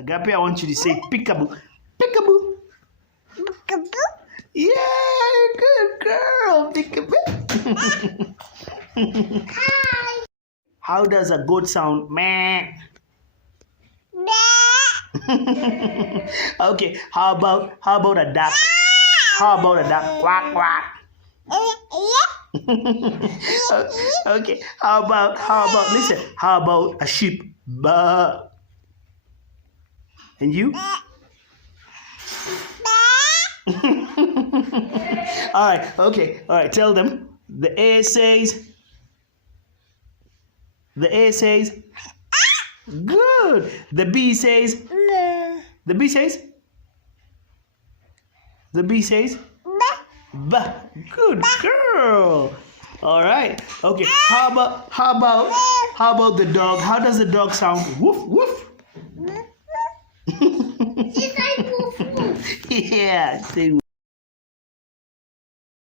Agape, I want you to say peekaboo. Peekaboo. Yeah, good girl. Peekaboo. Hi. How does a goat sound? Meh. Okay, how about a duck? How about a duck? Quack quack. Okay, how about listen, how about a sheep? Bah. And you? All right, tell them. The A says, good. The B says, bah. Good girl. All right. Okay. How about the dog? How does the dog sound? Woof woof. She's like woof woof. Yeah. Say